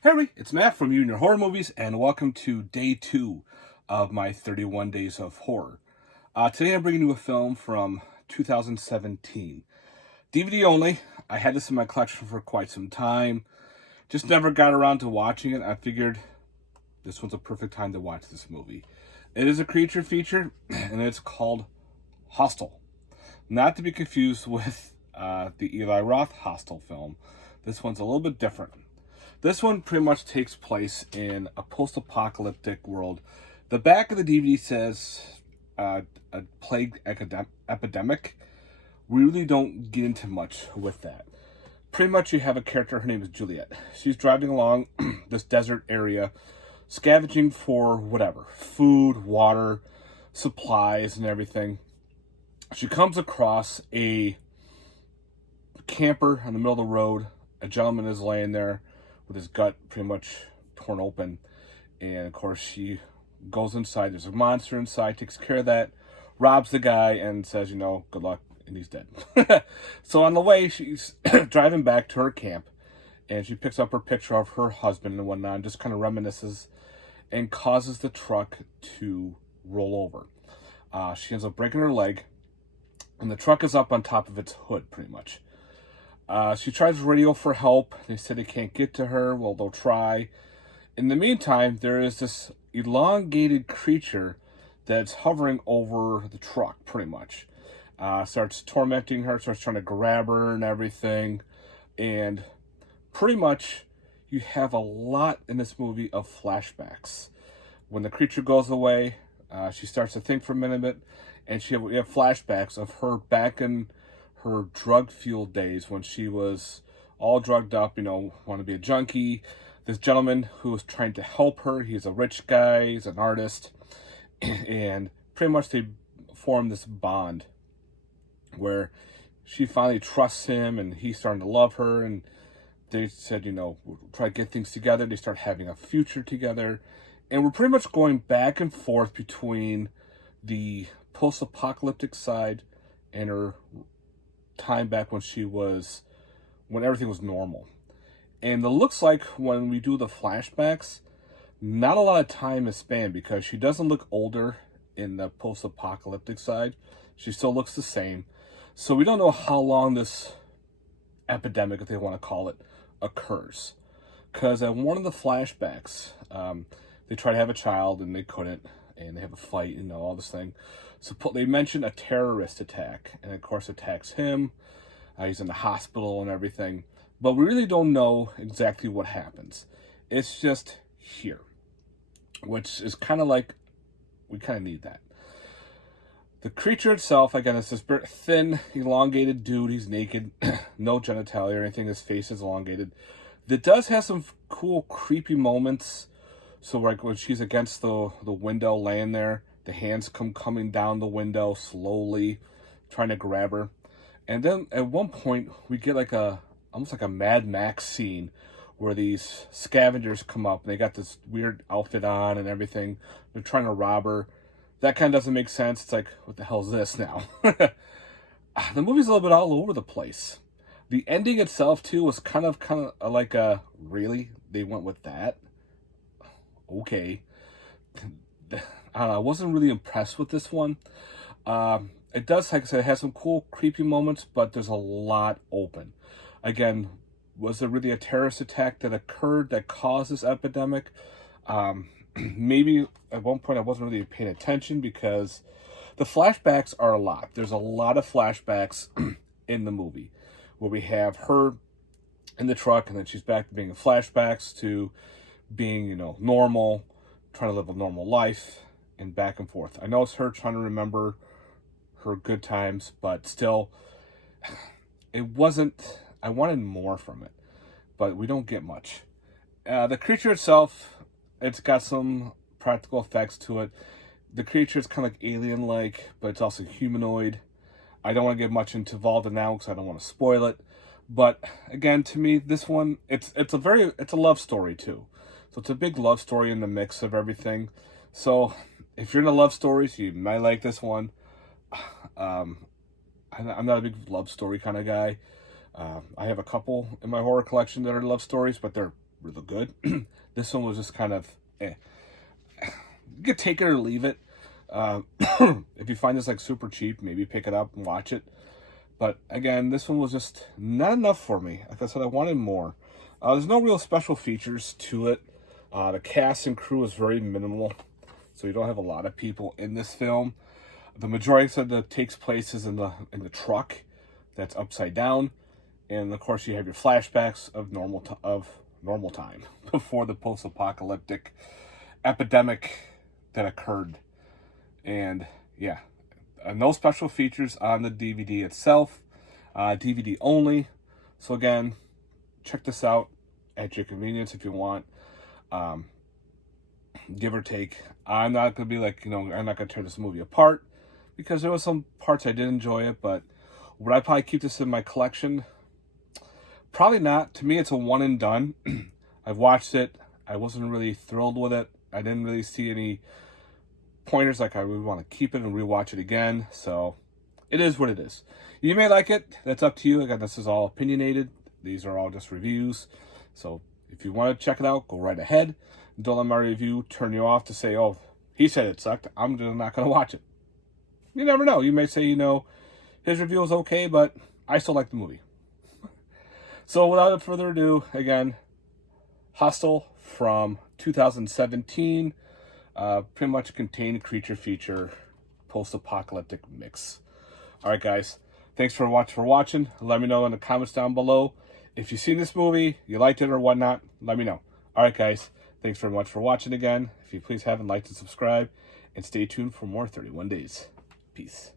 Hey, everybody, it's Matt from You and Your Horror Movies, and welcome to day 2 of my 31 Days of Horror. Today I'm bringing you a film from 2017. DVD only. I had this in my collection for quite some time. Just never got around to watching it. I figured this one's a perfect time to watch this movie. It is a creature feature, and it's called Hostel. Not to be confused with the Eli Roth Hostel film. This one's a little bit different. This one pretty much takes place in a post-apocalyptic world. The back of the DVD says a plague epidemic. We really don't get into much with that. Pretty much you have a character, her name is Juliet. She's driving along this desert area, scavenging for whatever, food, water, supplies, and everything. She comes across a camper in the middle of the road. A gentleman is laying there with his gut pretty much torn open. And of course she goes inside. There's a monster inside, takes care of that, robs the guy, and says, good luck, and he's dead. So on the way, she's driving back to her camp, and she picks up her picture of her husband and whatnot, and just kind of reminisces, and causes the truck to roll over. She ends up breaking her leg, and the truck is up on top of its hood, pretty much. She tries radio for help. They said they can't get to her. Well, they'll try. In the meantime, there is this elongated creature that's hovering over the truck, pretty much. Starts tormenting her, starts trying to grab her and everything. And pretty much, you have a lot in this movie of flashbacks. When the creature goes away, she starts to think for a minute, and we have flashbacks of her back in her drug-fueled days when she was all drugged up, want to be a junkie. This gentleman who was trying to help her, he's a rich guy, he's an artist, and pretty much they form this bond where she finally trusts him and he's starting to love her, and they said, we'll try to get things together. They start having a future together, and we're pretty much going back and forth between the post-apocalyptic side and her time back when everything was normal. And it looks like when we do the flashbacks, not a lot of time is spanned because she doesn't look older in the post-apocalyptic side. She still looks the same. So we don't know how long this epidemic, if they want to call it, occurs. Because in one of the flashbacks, they try to have a child and they couldn't, and they have a fight and all this thing. So they mention a terrorist attack, and of course attacks him. He's in the hospital and everything. But we really don't know exactly what happens. It's just here, which is kind of like, we kind of need that. The creature itself, again, it's this thin, elongated dude. He's naked, no genitalia or anything. His face is elongated. It does have some cool, creepy moments. So like when she's against the window laying there, the hands coming down the window slowly, trying to grab her. And then at one point, we get almost like a Mad Max scene where these scavengers come up and they got this weird outfit on and everything. They're trying to rob her. That kind of doesn't make sense. It's like, what the hell is this now? The movie's a little bit all over the place. The ending itself, too, was kind of like really? They went with that? Okay. I don't know, I wasn't really impressed with this one. It does, like I said, it has some cool, creepy moments, but there's a lot open. Again, was there really a terrorist attack that occurred that caused this epidemic? Maybe at one point I wasn't really paying attention because the flashbacks are a lot. There's a lot of flashbacks in the movie where we have her in the truck and then she's back to being in flashbacks to being, normal, trying to live a normal life, and back and forth. I know it's her trying to remember her good times, but still, it wasn't, I wanted more from it, but we don't get much. The creature itself, it's got some practical effects to it. The creature is kind of like alien-like, but it's also humanoid. I don't want to get much involved in now because I don't want to spoil it. But again, to me, this one, it's a love story too. So it's a big love story in the mix of everything. So if you're into love stories, you might like this one. I'm not a big love story kind of guy. I have a couple in my horror collection that are love stories, but they're really good. This one was just kind of, eh. You could take it or leave it. If you find this like super cheap, maybe pick it up and watch it. But again, this one was just not enough for me. Like I said, I wanted more. There's no real special features to it. The cast and crew is very minimal, so you don't have a lot of people in this film. The majority of that takes place is in the truck that's upside down, and of course you have your flashbacks of normal time before the post-apocalyptic epidemic that occurred. And yeah, no special features on the DVD itself, DVD only. So again, check this out at your convenience if you want. Give or take. I'm not going to be like, I'm not going to tear this movie apart, because there was some parts I did enjoy it, but would I probably keep this in my collection? Probably not. To me, it's a one and done. I've watched it. I wasn't really thrilled with it. I didn't really see any pointers like I would want to keep it and rewatch it again. So it is what it is. You may like it. That's up to you. Again, this is all opinionated. These are all just reviews. So if you want to check it out, go right ahead. Don't let my review turn you off to say, oh, he said it sucked, I'm just not going to watch it. You never know. You may say, his review is okay, but I still like the movie. So without further ado, again, Hostel from 2017. Pretty much a contained creature feature, post-apocalyptic mix. All right, guys. Thanks for watching. Let me know in the comments down below. If you've seen this movie, you liked it or whatnot, let me know. All right, guys. Thanks very much for watching again. If you please haven't liked and subscribe, and stay tuned for more 31 Days. Peace.